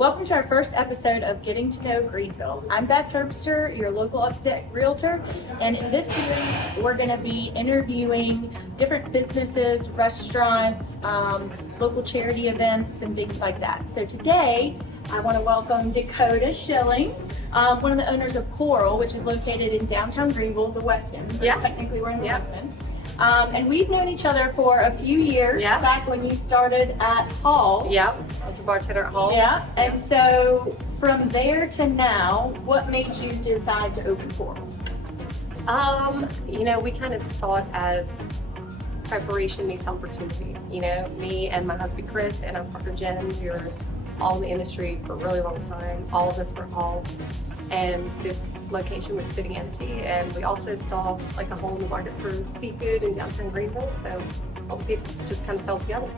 Welcome to our first episode of Getting to Know Greenville. I'm Beth Herbster, your local upstate realtor, and in this series we're going to be interviewing different businesses, restaurants, local charity events, and things like that. So today I want to welcome Dakota Schilling, one of the owners of Coral, which is located in downtown Greenville, the West End. Yeah. Technically we're in the West End. And we've known each other for a few years, back when you started at Hall. Yeah, I was a bartender at Hall. Yeah, and so from there to now, what made you decide to open Coral? We kind of saw it as preparation meets opportunity. You know, me and my husband Chris and our partner Jen, we were all in the industry for a really long time. All of us were Halls, and this location was sitting empty, and we also saw like a hole in the market for seafood in downtown Greenville, so all the pieces just kind of fell together.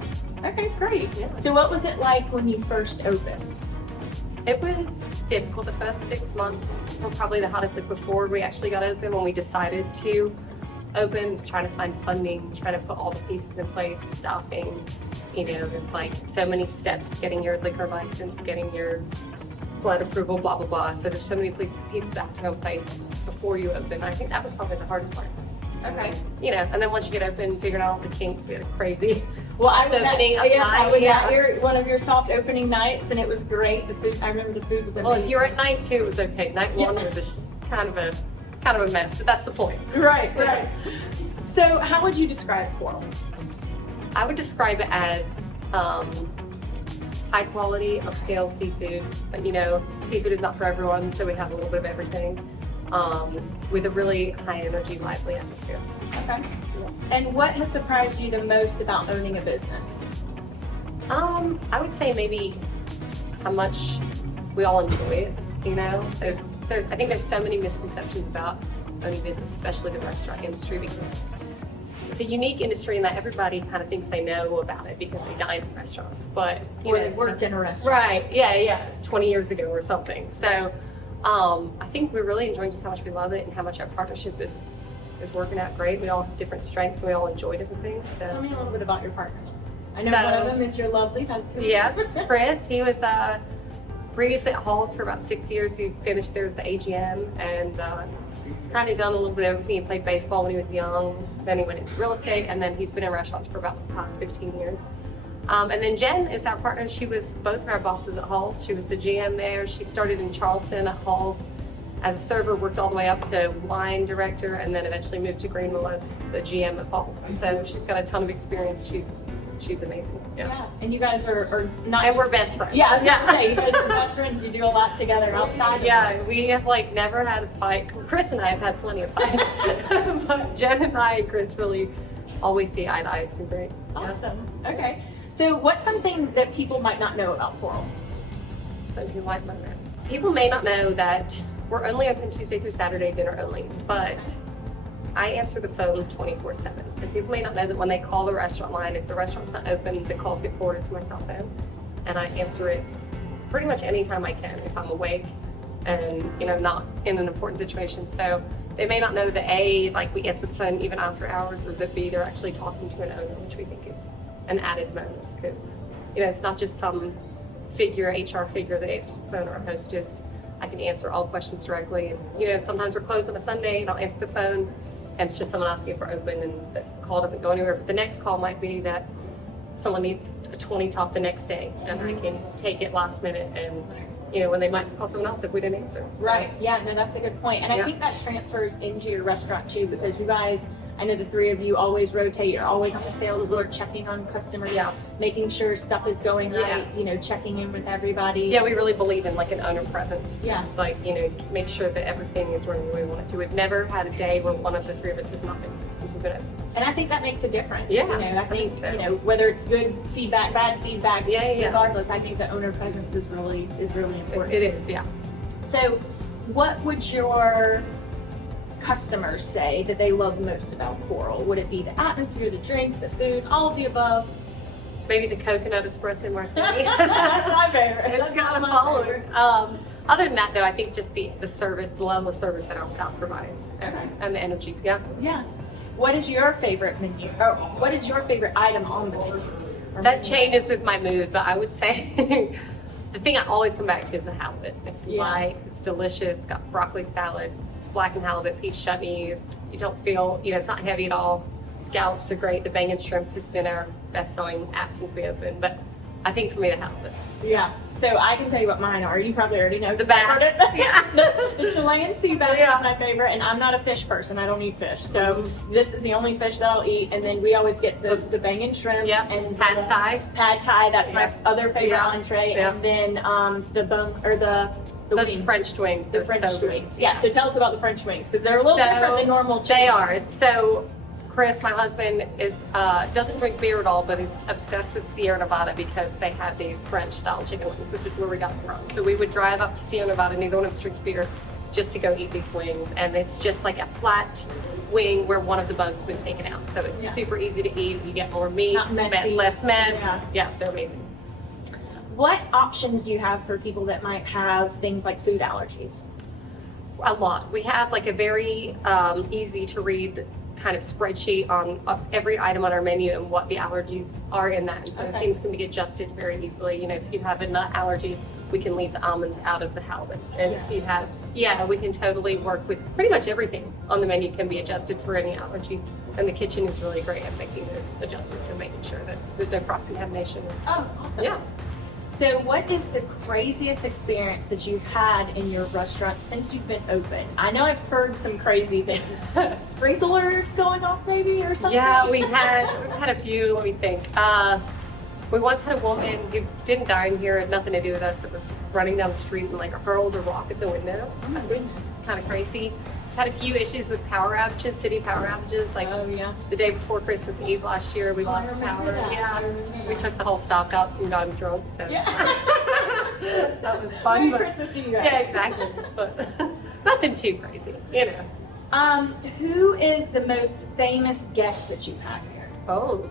Okay, great. Yeah. So what was it like when you first opened? It was difficult. The first 6 months were probably the hottest. Like before we actually got open, when we decided to open, trying to find funding, trying to put all the pieces in place, staffing, there's like so many steps, getting your liquor license, getting your SLED approval, blah, blah, blah. So there's so many pieces that have to go in place before you open. I think that was probably the hardest part. Okay. And then once you get open, figuring out all the kinks, we had a crazy I was at one of your soft opening nights, and it was great. The food, I remember the food was amazing. Well, if you were at night 2, it was okay. Night 1 was kind of a mess, but that's the point. Right. So how would you describe Coral? I would describe it as high quality, upscale seafood. But seafood is not for everyone, so we have a little bit of everything. With a really high energy, lively atmosphere. Okay. And what has surprised you the most about owning a business? I would say maybe how much we all enjoy it. I think there's so many misconceptions about owning business, especially the restaurant industry, because it's a unique industry in that everybody kind of thinks they know about it because they dine in restaurants, but they worked in a restaurant. Right? Yeah, 20 years ago or something. So I think we're really enjoying just how much we love it and how much our partnership is working out great. We all have different strengths and we all enjoy different things. So tell me a little bit about your partners. I know one of them is your lovely husband. Yes, Chris. He was previously at Halls for about 6 years. He finished there as the AGM, and he's kind of done a little bit of everything. He played baseball when he was young, then he went into real estate, and then he's been in restaurants for about the past 15 years. And then Jen is our partner. She was both of our bosses at Halls. She was the GM there. She started in Charleston at Halls as a server, worked all the way up to wine director, and then eventually moved to Greenville as the GM of Halls. And so she's got a ton of experience. She's amazing. Yeah. And you guys are not and we're best friends. Yeah, I was gonna say, you guys are best friends. You do a lot together outside. Yeah, we have never had a fight. Chris and I have had plenty of fights. But Jen and I and Chris really always see eye to eye. It's been great. Awesome. Yeah. Okay. So what's something that people might not know about Coral? People may not know that we're only open Tuesday through Saturday, dinner only, but I answer the phone 24/7. So people may not know that when they call the restaurant line, if the restaurant's not open, the calls get forwarded to my cell phone, and I answer it pretty much anytime I can if I'm awake and not in an important situation. So they may not know that we answer the phone even after hours, or that B, they're actually talking to an owner, which we think is an added bonus, because it's not just some HR figure that answers the phone, or a hostess. I can answer all questions directly, and sometimes we're closed on a Sunday and I'll answer the phone and it's just someone asking if we're open and the call doesn't go anywhere, but the next call might be that someone needs a 20 top the next day, and I can take it last minute, and when they might just call someone else if we didn't answer. So. Right. Yeah, no, that's a good point. And I think that transfers into your restaurant too, because you guys, I know the three of you always rotate. You're always on the sales floor, checking on customers, making sure stuff is going right, checking in with everybody. Yeah, we really believe in an owner presence. Yeah. It's make sure that everything is running the way we want it to. We've never had a day where one of the three of us has not been here since we've been open. And I think that makes a difference. Yeah. I think so. Whether it's good feedback, bad feedback, regardless, I think the owner presence is really important. It is, yeah. So what would your customers say that they love most about Coral? Would it be the atmosphere, the drinks, the food, all of the above? Maybe the coconut espresso martini. That's my favorite. It's got a following. Other than that, though, I think just the service, the level of service that our staff provides, and the energy. Yeah. What is your favorite menu? Or what is your favorite item on the menu? That changes with my mood, but I would say the thing I always come back to is the halibut. It's Yeah. light, it's delicious, it's got broccoli salad, it's blackened halibut, peach chutney. You don't feel, it's not heavy at all. Scallops are great. The bangin shrimp has been our best-selling app since we opened, but I think for me the halibut. Yeah. So I can tell you what mine are. You probably already know. The bass. Yeah. the Chilean sea bass is my favorite, and I'm not a fish person. I don't eat fish, so this is the only fish that I'll eat. And then we always get the bangin shrimp. Yeah. And Pad Thai. Pad Thai. That's my other favorite Yeah. entree. Yeah. And then the bone or the Those wings. French wings. The They're French so good. wings. Yeah. So tell us about the French wings because they're a little different than normal chicken. They are. So Chris, my husband, is doesn't drink beer at all, but is obsessed with Sierra Nevada because they have these French-style chicken wings, which is where we got them from. So we would drive up to Sierra Nevada, neither one of us drinks beer, just to go eat these wings. And it's just like a flat wing where one of the bones has been taken out. So it's super easy to eat. You get more meat, Not messy. less mess. Yeah. Yeah, they're amazing. What options do you have for people that might have things like food allergies? A lot. We have like a very easy to read kind of spreadsheet of every item on our menu and what the allergies are in that. And so things can be adjusted very easily. If you have a nut allergy, we can leave the almonds out of the halibut. And if you have, we can totally work with pretty much everything on the menu can be adjusted for any allergy. And the kitchen is really great at making those adjustments and making sure that there's no cross-contamination. Oh, awesome. Yeah. So what is the craziest experience that you've had in your restaurant since you've been open? I know I've heard some crazy things. Sprinklers going off maybe or something? Yeah, we've had a few, let me think. We once had a woman who didn't die in here, had nothing to do with us, that was running down the street and like hurled a rock at the window. That was kind of crazy. We've had a few issues with power outages, city power outages. Like the day before Christmas Eve last year, we lost power. Yeah, we took the whole stock up and got him drunk. So that was fun. Merry Christmas to you guys. Yeah, exactly. But nothing too crazy, Who is the most famous guest that you've had here? Oh.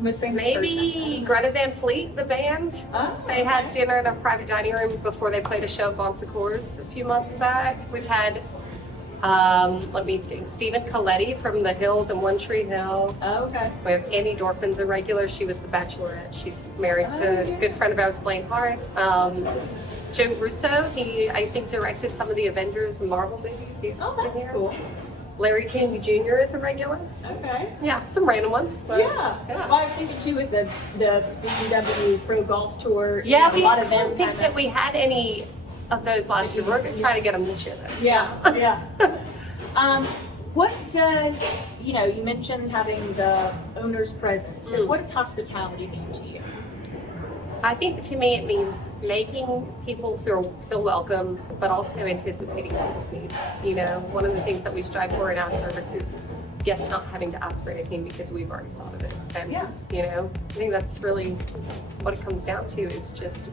Most famous Maybe person? Greta Van Fleet, the band. Oh, They had dinner in a private dining room before they played a show at Bon Secours a few months back. We've had, let me think, Stephen Coletti from The Hills and One Tree Hill. Oh, okay. We have Annie Dorfin's a regular. She was the Bachelorette. She's married to a good friend of ours, Blaine Hart. Joe Russo, he, I think, directed some of the Avengers and Marvel movies. He's Oh, that's here. cool. Larry King Jr. is a regular. Okay. Yeah, some random ones. But, Yeah. Well, I was thinking too with the BMW Pro Golf Tour. Yeah, a lot of them. I don't think that we had any of those last year. We're going to try to get them this year, though. Yeah. What does, you mentioned having the owner's presence. So what does hospitality mean to you? I think to me it means making people feel welcome, but also anticipating people's needs. One of the things that we strive for in our service is guests not having to ask for anything because we've already thought of it. And, I think that's really what it comes down to is just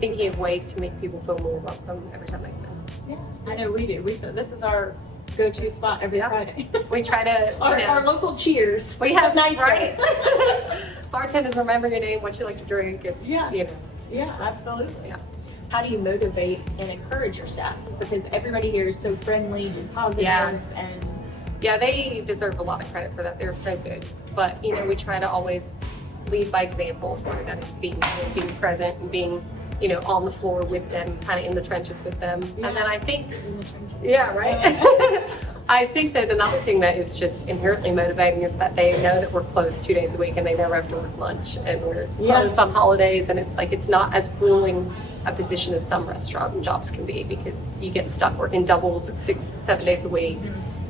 thinking of ways to make people feel more welcome every time they come. Yeah, I know we do. This is our go-to spot every Friday. We try to our local cheers. We have nice right. Bartenders remember your name, what you like to drink. It's Yeah, absolutely. Yeah. How do you motivate and encourage your staff? Because everybody here is so friendly and positive and they deserve a lot of credit for that. They're so good. But we try to always lead by example, whether that is being present and being on the floor with them, kind of in the trenches with them. Yeah. And then I think, I think that another thing that is just inherently motivating is that they know that we're closed 2 days a week and they never have to work lunch and we're closed on holidays, and it's like it's not as grueling a position as some restaurant jobs can be because you get stuck working doubles 6-7 days a week.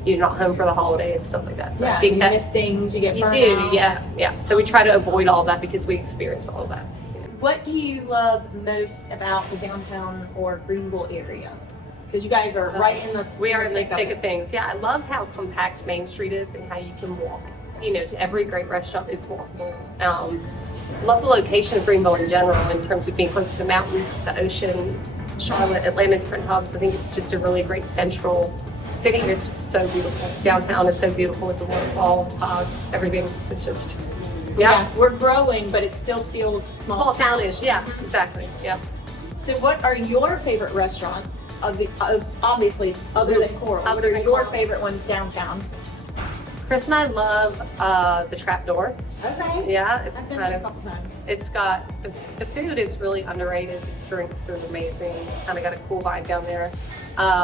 You're not home for the holidays, stuff like that. So I think you that miss things, you get you burnt do, out. yeah. So we try to avoid all that because we experience all of that. What do you love most about the downtown or Greenville area? Because you guys are right in the We are in the thick of things. Yeah, I love how compact Main Street is and how you can walk. To every great restaurant, it's walkable. Love the location of Greenville in general in terms of being close to the mountains, the ocean, Charlotte, Atlanta, different hubs. I think it's just a really great central city. It's so beautiful. Downtown is so beautiful with the waterfall, everything. It's just, we're growing, but it still feels small. Small townish, yeah, exactly, yeah. So what are your favorite restaurants, obviously, other than Coral? What are your favorite ones downtown? Chris and I love the trapdoor. Okay. Yeah, it's I've been kind there a of, couple times. it's got, the food is really underrated. The drinks are amazing. It's kind of got a cool vibe down there.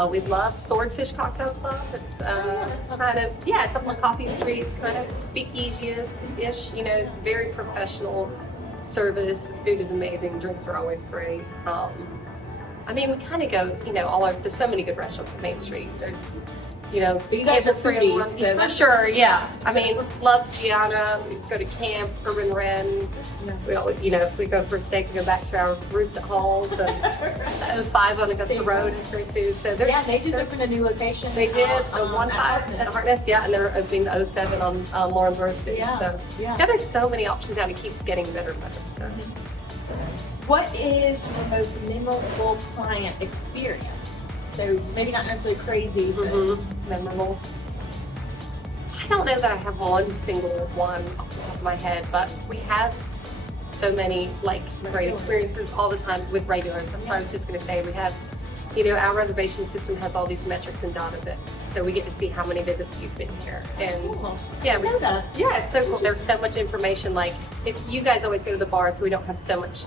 We love Swordfish Cocktail Club. It's kind of, yeah, it's up on Coffee Street. It's kind of speakeasy-ish. You know, it's very professional service. The food is amazing. Drinks are always great. I mean, we kind of go, you know, all over. There's so many good restaurants on Main Street. There's, you know, You guys are table-free foodies, ones. so For sure, yeah. I mean, love Gianna. We go to camp, Urban Wren. Yeah. We always, you know, if we go for a steak, we go back to our roots at Halls. And 05 on Augusta Road is great food. So there's, Yeah, they just opened a new location. they did the 15 at at Harkness, yeah, and they're opening the 07 on Lawrenceburg City. Yeah, So yeah. there's so many options now. It keeps getting better and better. So. What is your most memorable client experience? So maybe not necessarily crazy, but Memorable. I don't know that I have one single one off the top of my head, but we have so many like great experiences all the time with regulars. That's what I was just going to say. We have, you know, our reservation system has all these metrics and data that, so we get to see how many visits you've been here. And Cool. yeah, I know that. yeah, it's so cool. There's so much information. Like if you guys always go to the bar, so we don't have so much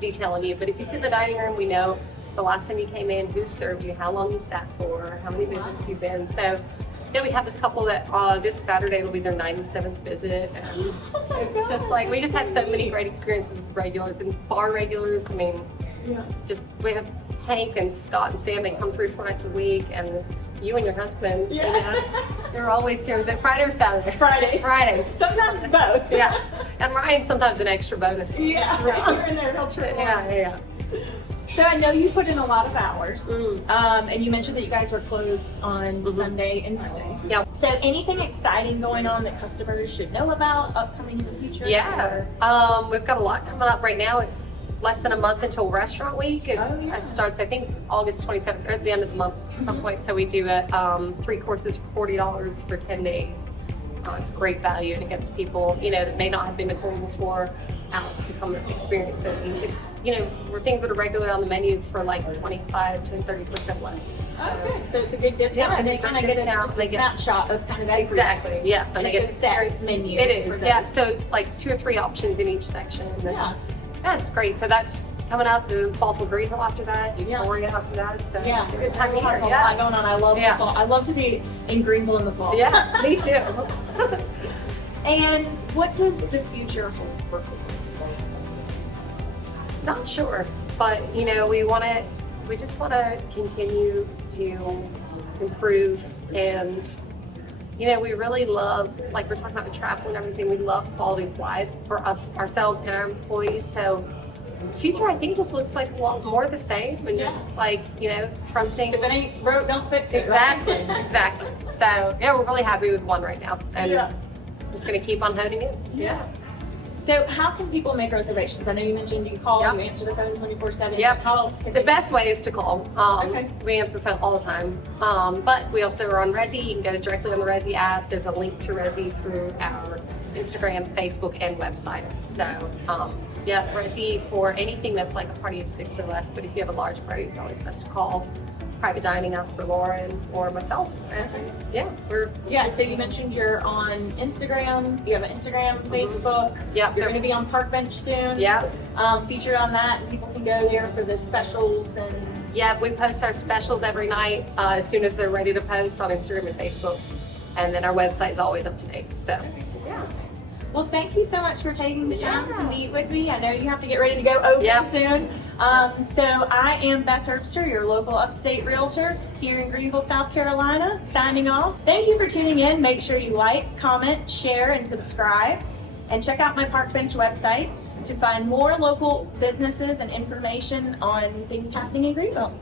detail on you. But if you sit in the dining room, we know the last time you came in, who served you, how long you sat for, how many visits you've been. So, you know, we have this couple that this Saturday will be their 97th visit, and it's just like we just have so many great experiences with regulars and bar regulars. I mean, just we have Hank and Scott and Sam. They come through 4 nights a week, and it's you and your husband. Yeah. You know? They're always here. Is it Friday or Saturday? Fridays. Fridays. Sometimes both. Yeah, and Ryan's sometimes an extra bonus. Yeah, here and there, he'll trip. Yeah. So I know you put in a lot of hours, Mm. and you mentioned that you guys were closed on Sunday and Monday. Yeah. So anything exciting going on that customers should know about upcoming in the future? Yeah. We've got a lot coming up right now. It's less than a month until Restaurant Week. It starts, I think, August 27th, or at the end of the month at some point. So we do 3 courses for $40 for 10 days. It's great value, and it gets people, you know, that may not have been to Coral before out to come experience it. And it's, you know, for things that are regularly on the menu for like 25 to 30% less. Oh, good. So it's a good discount, Yeah, and they it's a kind of good get discount. just They a get- snapshot of kind of everything. Exactly, yeah. And they it's a set experience- menu. It for is, them. yeah. So it's like 2 or 3 options in each section. And Yeah. yeah, it's great. So that's coming up. The Fossil Greenville after that, Euphoria after that. So Yeah, it's a good time of year. There's a lot Yeah. going on. I love the fall. I love to be in Greenville in the fall. Yeah, me too. And what does the future hold for Coral? Not sure, but you know, we just want to continue to improve, and you know, we really love, like we're talking about the travel and everything, we love quality of life for us, ourselves and our employees. So future, I think, just looks like a lot more the same, and just like, you know, trusting. If it ain't broke, don't fix it. Exactly, Right? exactly. So yeah, we're really happy with one right now, and just gonna keep on honing it. Yeah. So how can people make reservations? I know you mentioned you call, Yep. you answer the phone 24/7. Yep. How else can The they? best way is to call. Okay. We answer the phone all the time. But we also are on Resi. You can go directly on the Resi app. There's a link to Resi through our Instagram, Facebook, and website. So, yeah, Resi for anything that's like a party of 6 or less. But if you have a large party, it's always best to call. Private dining, ask for Lauren or myself. And yeah, Yeah, so you mentioned you're on Instagram. You have an Instagram, Facebook. Yeah, You're going to be on Park Bench soon. Yeah. Featured on that, and people can go there for the specials and. Yeah, we post our specials every night as soon as they're ready to post on Instagram and Facebook. And then our website is always up to date. So, yeah. Well, thank you so much for taking the time to meet with me. I know you have to get ready to go open soon. So I am Beth Herbster, your local upstate realtor here in Greenville, South Carolina, signing off. Thank you for tuning in. Make sure you like, comment, share, and subscribe. And check out my Park Bench website to find more local businesses and information on things happening in Greenville.